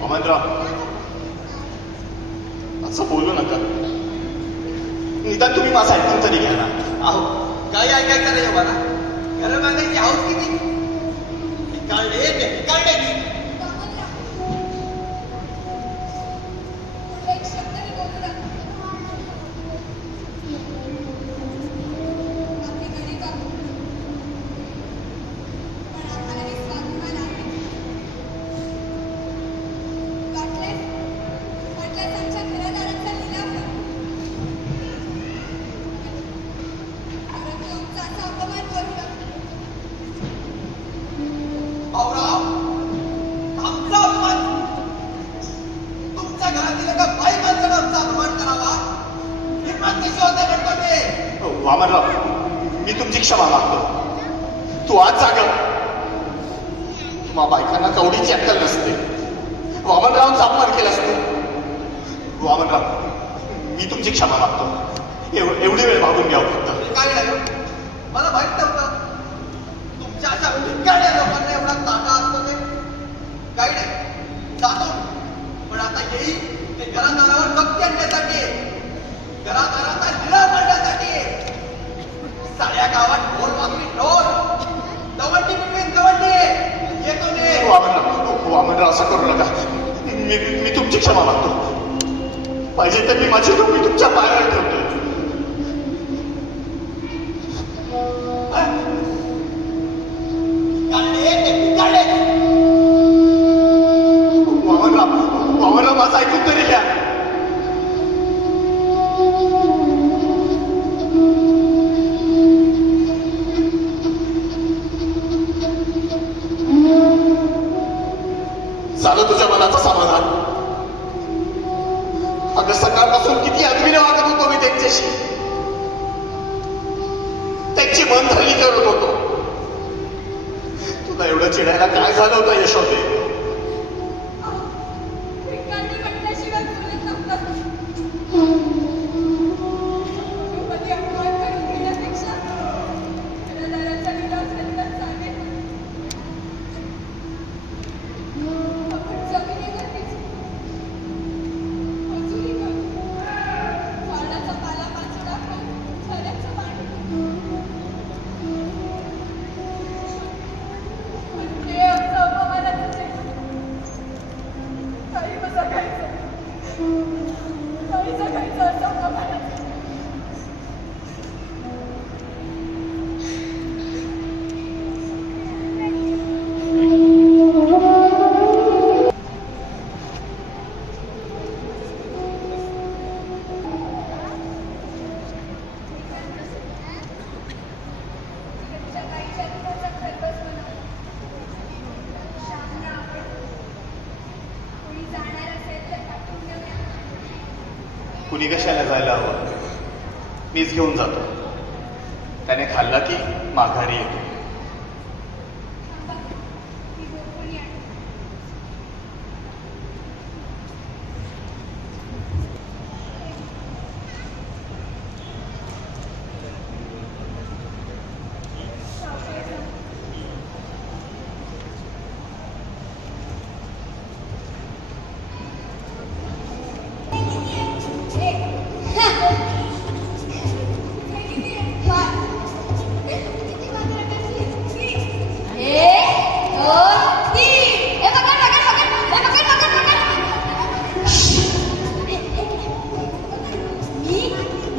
वामनराव, असं बोलू नका. निदान तुम्ही माझं ऐकून तरी घ्या ना. अहो काय ऐकायचं नाही मला. घर बांधायची हाऊस किती काढले वामनराव, मी तुमची क्षमा मागतो. तू आज जागा. बायकांना कवडीची अक्कल नसते. वामनरावांचा अपमान केला असतो. वामनराव, मी तुमची क्षमा मागतो. एवढी वेळ मागून घ्यावं फक्त. काय नाही मला माहित नव्हतं तुमच्या अशा भिकाऱ्या लोकांना एवढा ताटा असतो ते. काही नाही जातो, पण आता येईल ते घरादारावर भक्ती आणण्यासाठी, घरादाराचा निरा करण्यासाठी. साऱ्या गावात ढोल वाजवी ढोल, दवंडी पिटवीन दवंडी. येतो ने. वामनराव, असं करू नका. मी तुमची क्षमा मागतो. पाहिजे तर मी माझी डोकी तुमच्या पायावर ठेवतो. वामनराव, माझं ऐकून तरी घ्या. झालं तुझ्या मनाचं समाधान. अगं सकाळपासून किती आदमीने वागत होतो मी त्यांच्याशी. त्यांची मन धरली करत होतो. तुला एवढं चिडायला काय झालं होतं यशोदे? कुणी कशाला जायला हवं? मीच घेऊन जातो. त्याने खाल्ला की माघारी येतो.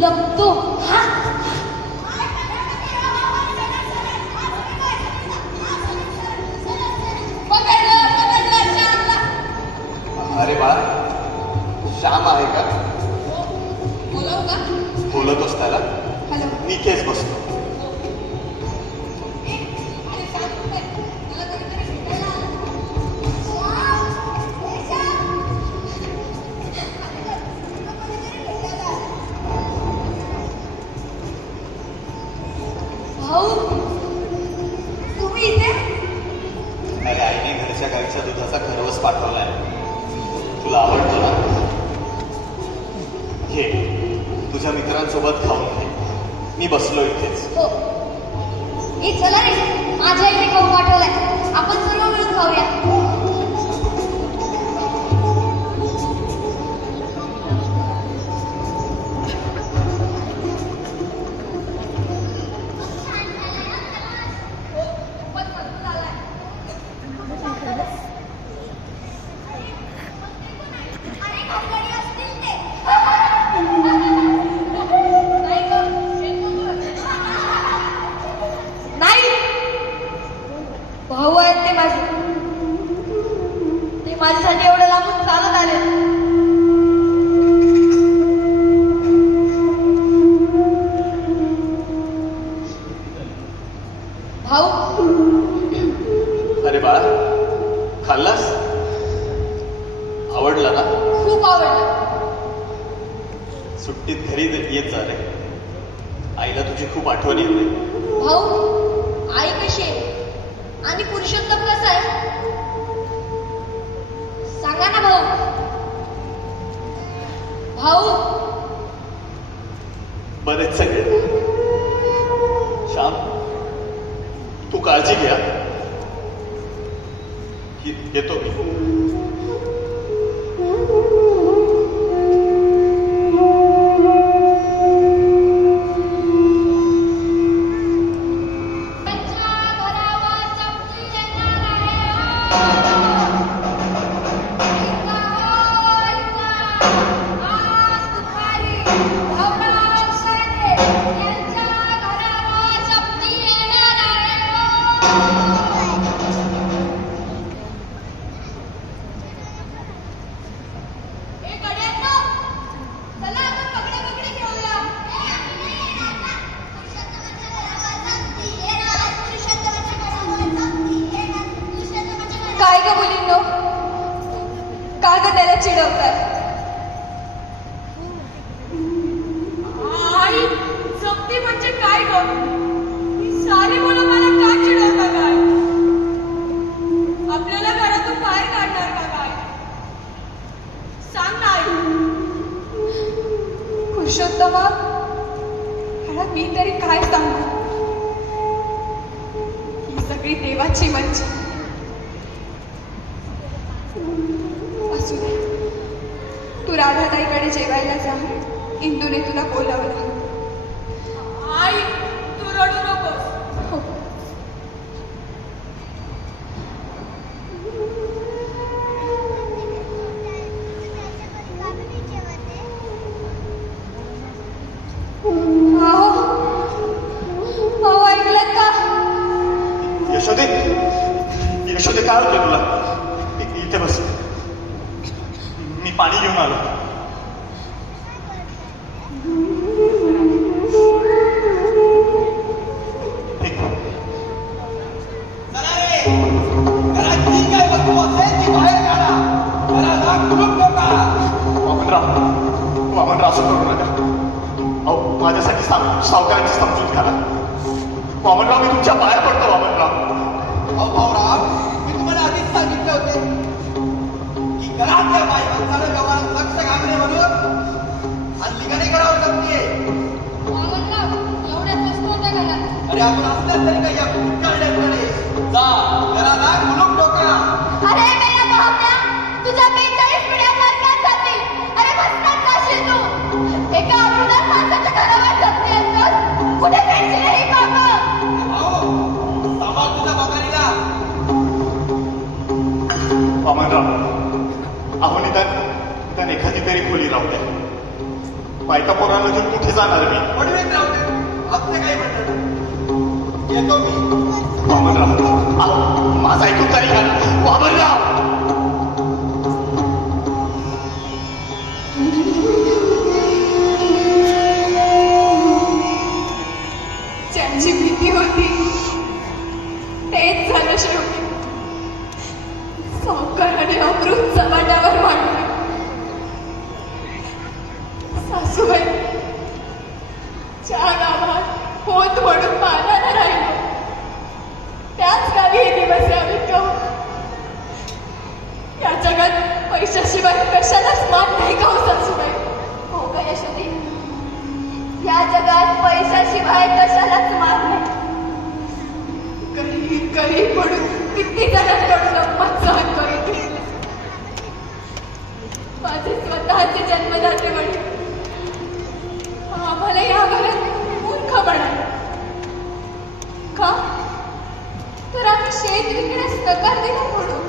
लगतो हा. अरे बाळा, श्याम आहे का? बोलवू का? बोलतोस त्याला? हॅलो. मी इथेच बसतो. भाऊ, तुम्ही इथे? अरे आईने घरच्या गाईच्या दुधाचा खरवस पाठवलाय. तुला आवडतो ना? घे, तुझ्या मित्रांसोबत खाऊन घे. मी बसलो इथेच. हो. चला रे, माझ्या इथे खाऊ पाठवलाय. आपण सर्व मिळून भाऊ आहेत ते माझे. ते माझ्यासाठी एवढं लांबून चालत आले. भाऊ, अरे बाळा, खाल्लास? आवडला ना? खूप आवडलं. सुट्टीत घरी येत जा रे. आईला तुझी खूप आठवण येते. भाऊ, आई कशी आहे आणि पुरुषोत्तम कसा आहे सांगा ना भाऊ. भाऊ, बरेच सगळे. श्याम, तू काळजी घ्या. येतो मी. काय ग मुलींनो, का ग त्याला चिडवताय? आई, जप्ती म्हणजे काय ग? ही सारी मुलं मला का चिडवता काय? आपल्याला घरातून बाहेर काढणार का काय? सांग ना आई. पुरुषोत्तमा, ह्याला मी तरी काय सांगू? ही सगळी देवाची मर्जी. असू दे, तू राधाताईकडे जेवायला जा. इंदूने तुला बोलावलं. आई, तू रडू नकोस. हो. अहो, ऐकलं का? यशोदे, यशोदे, काय होतं तुला? इथे बस, मी पाणी घेऊन आलो. चला रे, घरात जी काय वस्तू असेल ती बाहेर काढा. घराला कुलूप ठोका. वामनराव, असं करू नका. अहो, माझ्यासाठी सावकारांची समजूत घाला. वामनराव, मी तुमच्या पाया पडतो. वामनराव, अहो भाऊराव, मी तुम्हाला आधीच सांगितले होते की घरातल्या बाई माणसानं व्यवहारात लक्ष घालणे म्हणून हल्ली का नाही करावं जमतीये. एवढ्याच वस्तू होत्या घरात. अरे आपण असल्यास तरी काही आपण काढण्याकडे जा. घराला कुलूप ठोका. अरे मेरा भावना, तुझ्या 42 पिढ्या मारण्यात जातील. अरे भस्मात जाशील तू. एका अरुणात माणसाच्या घरावर जप्ती आणतोस. कुठे जायची नाही बाबा. भाऊ, सांभाळ तुझ्या पगारीला. वामनराव, अहो, निदान एखादी तरी खोली राहू द्या. बायका पोरांना घेऊन कुठे जाणार मी? पडवीत राहू दे. आपलं काही म्हणणं येतो मी. वामनराव, अहो, माझं ऐकून तरी घ्या. वामनराव, ज्यांची भीती होती तेच झालं शेवटी. सावकाराने अमृत चपाट्यावर मांडलं. सासूबाई, ज्या गावात होत म्हणून मानानं राहिलो त्याच गावी हे दिवस यावेत का? या जगात पैशाशिवाय कशालाच मान नाही का हो सासूबाई? हो का यशोदी? या जगात पैशाशिवाय कशालाच मान नाही. गरीब म्हणून किती जणांकडून अपमान सहन करून घेतले. माझे स्वतःचे जन्मदाते वडील आम्हाला या घरात मूर्ख म्हणाले. का? तर आम्ही शेत विकण्यास नकार दिला म्हणून.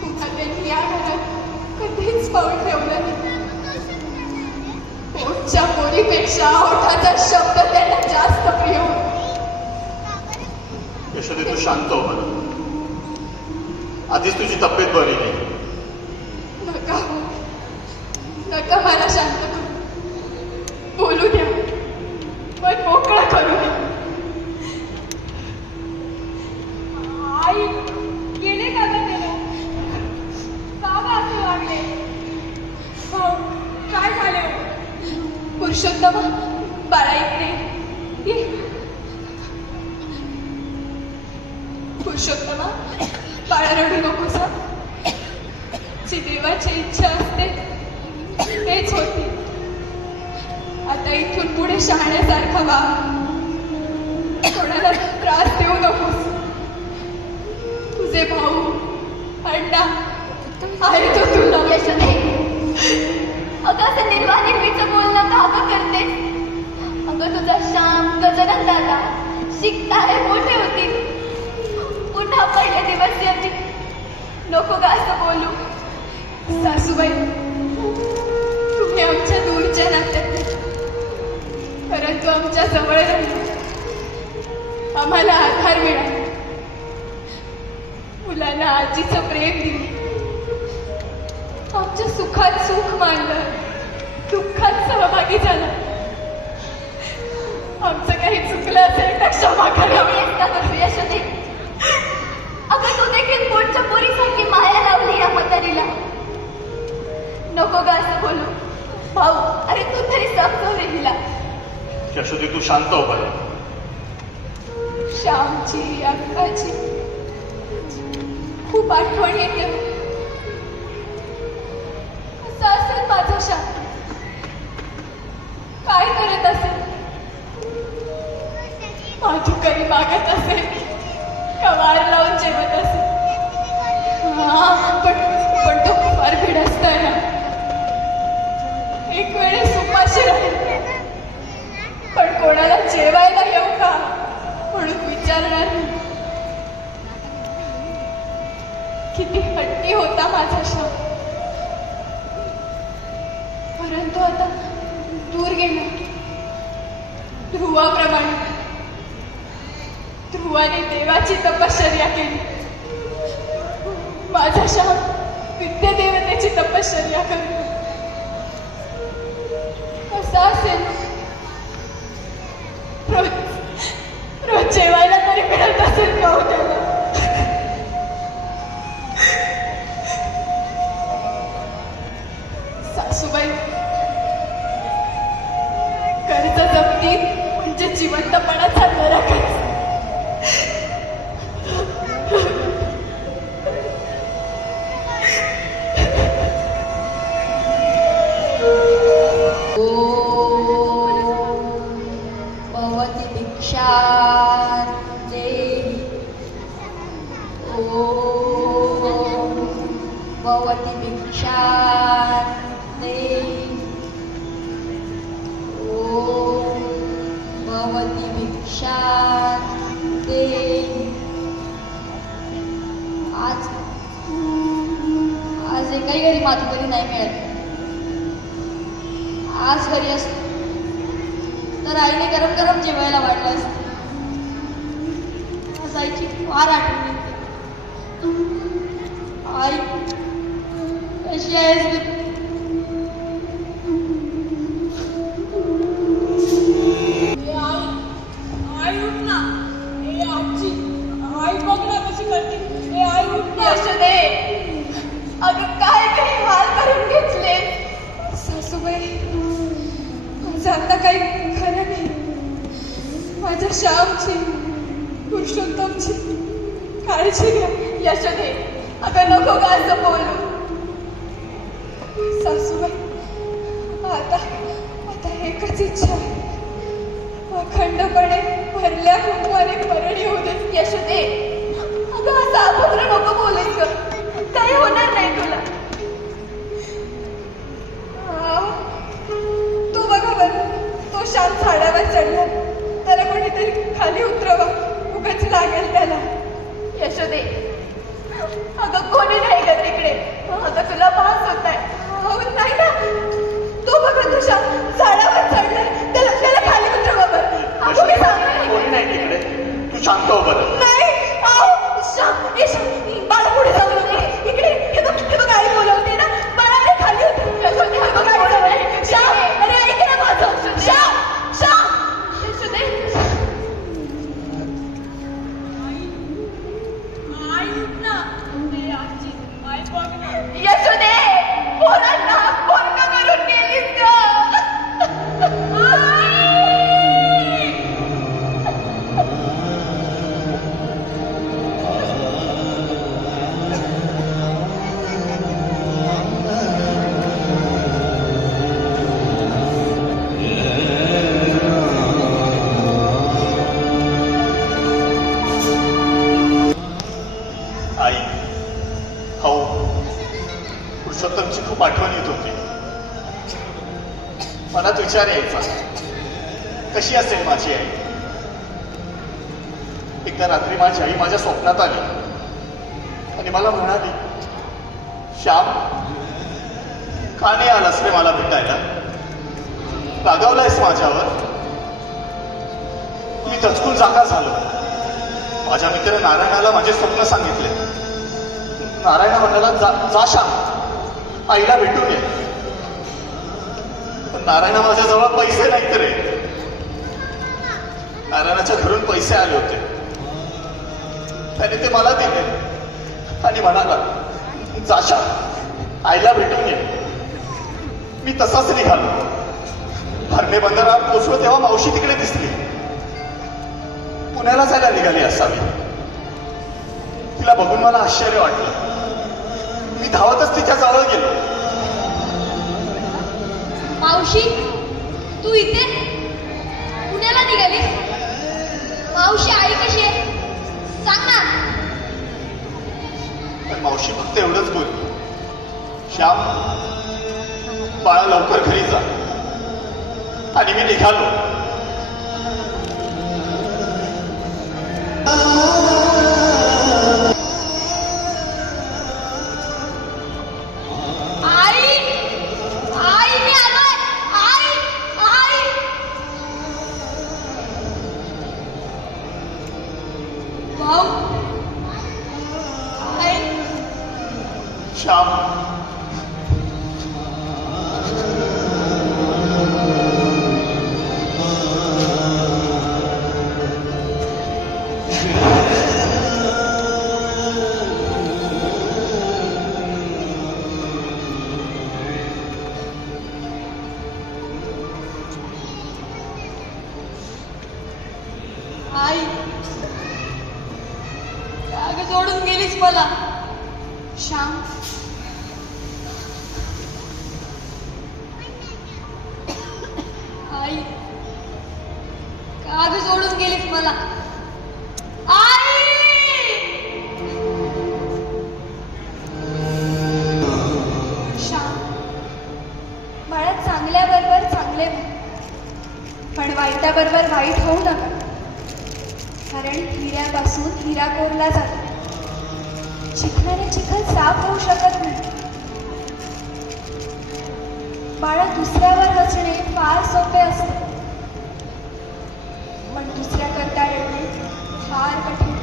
पुन्हा त्यांनी या घरात कधीच पाऊल ठेवलं नाही. पोटच्या पोरीपेक्षा ओठाचा शब्द त्यांना जास्त प्रिय होता. यशोदे तू शांत हो बरं. आधीच तुझी तब्येत बरी नाही. नका नका मला शांत करू. बोलू द्या, पण मोकळा करू द्या. आई गेले का ग ते लोक? का ग असं वागले? हो, काय झाले? पुरुषोत्तम बाळा इकडे ये. पुरुषोत्तमा बाळा रडू नकोस. जी देवाची इच्छा असते तेच होती. आता इथून पुढे शहाण्यासारखा वाग. कोणाला त्रास देऊ नकोस. तुझे भाऊ अण्णा आहे तो तुला. यशोदे, अगं असं निर्वाणीचं बोलणं का अगं करतेस? अगं तुझा श्याम गजानन दादा शिकताय मोठे होतील. पुन्हा पहिले दिवस येतील. नको का असं बोलू. सासूबाई, तुम्ही आमच्या दूरच्या नात्यात, परंतु आमच्या जवळ राहिले. आम्हाला आधार मिळाला. मुलांना आजीचं प्रेम दिलं. आमच्या सुखात सुख मानलं. दुःखात सहभागी झाला. आमचं काही चुकलं असेल तर क्षमा करा. यशोदे, अगं तू देखील पोटच्या पोरीसारखी माया लावली या म्हातारीला. नको गा असं बोलू. भाऊ, अरे तू तरी समजव रे हिला. यशोदे तू शांत हो बरं. श्यामची अक्काची खूप आठवण येते. कसं असेल माझं श्याम? काय करत असेल? माधुकरी मागत असेल का वार लावून जेवत असेल? पण तो फार भिडस्त आहे ना. एक वेळेस उपाशी राहील. पण कोणाला जेवायला येऊ का म्हणून विचारणार. किती हट्टी होता माझा श्याम. परंतु आता दूर गेला. ध्रुवाप्रमाणे. ध्रुवाने देवाची तपश्चर्या केली. माझा श्याम विद्यादेवतेची तपश्चर्या करतो. असं असेल रोज जेवायला तरी मिळत असेल का हो त्याला? सासूबाई, कर्ज जप्ती म्हणजे जिवंतपणाचा नरकच. भवती भिक्षा देहि. ओम भवती भिक्षा देहि. ओम भवती भिक्षा देहि. आज एकाही घरी माधुकरी नाही मिळत. आज घरी असतो तर आईने गरम गरम जेवायला वाढलं असतं. आज आईची फार आठवण येते. आई कशी आहेस ग? आई उठ ना. ए आजी, आई बघ ना कशी करते. ए आई उठ ना. यशोदे, अगं काय काही हाल करून घेतले. सासूबाई, माझं आता काही खरं नाही. माझ्या श्यामची, पुरुषोत्तमची काळजी घ्या. यशोदे, अगं नको का असं बोलू. सासूबाई, आता एकच इच्छा आहे. अखंडपणे भरल्या कुंकवाने परणी होऊ दे. यशोदे, अगं असं अभद्र नको बोलायच. काही होणार नाही तुला. तू बघा बरं, तो श्याम झाडावर चढला. त्याला कोणीतरी खाली उतरवा. उगाच लागेल त्याला. यशोदे, अगं कोणी नाही का तिकडे? अगं तुला भास होत आहे. नाही ना, तो बघा तो श्याम झाडावर चढलाय. त्याला खाली उतरवा बरं. कोणी नाही तिकडे. तू तू शांत हो बरं. नाही श्याम ए श्याम बाळा पुढे जाऊ नको इकडे हे बघ आई बोलवते ना बाळा अरे खाली होते हे बघ आई बोलवते श्याम अरे ऐक ना माझं श्याम श्याम यशोदे आई उठ ना ए आजी आई बघ ना यशोदे पोरांना पोरका करून गेलीस ग आई हो पुरुषोत्तमची खूप आठवण येत होती. मनात विचार यायचा कशी असेल माझी आई. एकदा रात्री माझी आई माझ्या स्वप्नात आली आणि मला म्हणाली, श्याम का नाही आलास रे मला भेटायला, रागावलायस माझ्यावर. मी दचकून जागा झालो. माझ्या मित्र नारायणाला माझे स्वप्न सांगितले. नारायण म्हणाला जा श्याम आईला भेटून ये. पण नारायण माझ्याजवळ पैसे नाहीत रे. नारायणाच्या घरून पैसे आले होते. त्याने ते मला दिले आणि म्हणाला जा श्याम आईला भेटून ये. मी तसाच निघालो. हरणे बंदरात पोचलो तेव्हा मावशी तिकडे दिसली. पुण्याला जायला निघाली असावी. तिला बघून मला आश्चर्य वाटलं. मी धावतच तिच्या जवळ गेलो. मावशी तू इथे पुण्याला निघाली. मावशी आई कशी आहे सांग ना. पण मावशी फक्त एवढंच बोलली, श्याम बाळा लवकर घरी जा. आणि मी निघालो. श्याम आई राग सोडून गेलीस मला. श्याम आई काग सोडून गेलीस मला. आई श्याम बाळा चांगल्याबरोबर चांगले व्हा, पण वाईटाबरोबर वाईट होऊ नका. कारण हिऱ्यापासून हिरा कोरला जातो. चिखलाने चिखल साफ होऊ शकत नाही. बाळा दुसऱ्यावर हसणे फार सोपे असते, पण दुसऱ्याकरता रडणे फार कठीण.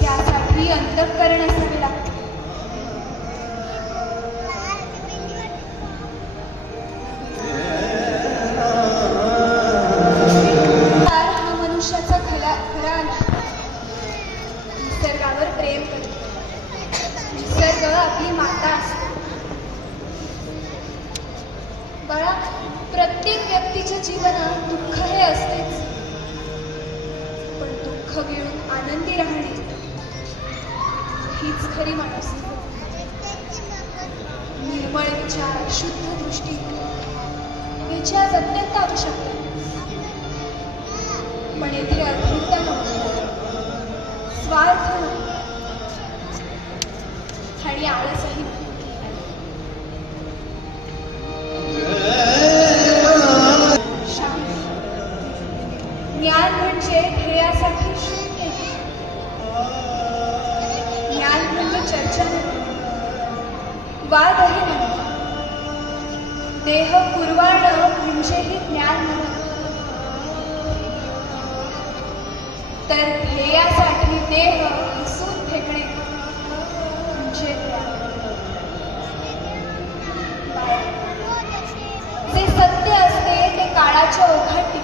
त्यासाठी अंतःकरण असावे लागते. हा मनुष्याचा खरा निसर्गावर प्रेम करतो. निसर्ग आपली माता असते. बाळा प्रत्येक व्यक्तीच्या जीवनात दुःख हे असतेच, पण दुःख घेऊन आनंदी राहणे हीच खरी माणूसकी. निर्मळ विचार, शुद्ध दृष्टी याची आज अत्यंत आवश्यकता आहे. पण येथे अद्भुतता नको, स्वार्थ नको आणि आळसही नको. ज्ञान म्हणजे ध्येयासाठी शून्य. ज्ञान म्हणजे चर्चा नाही, वादही नाही. देह पुरवाणं म्हणजेही ज्ञान नाही. तर ध्येयासाठी देह उचलून फेकणे म्हणजे जे सत्य असते ते काळाच्या ओघात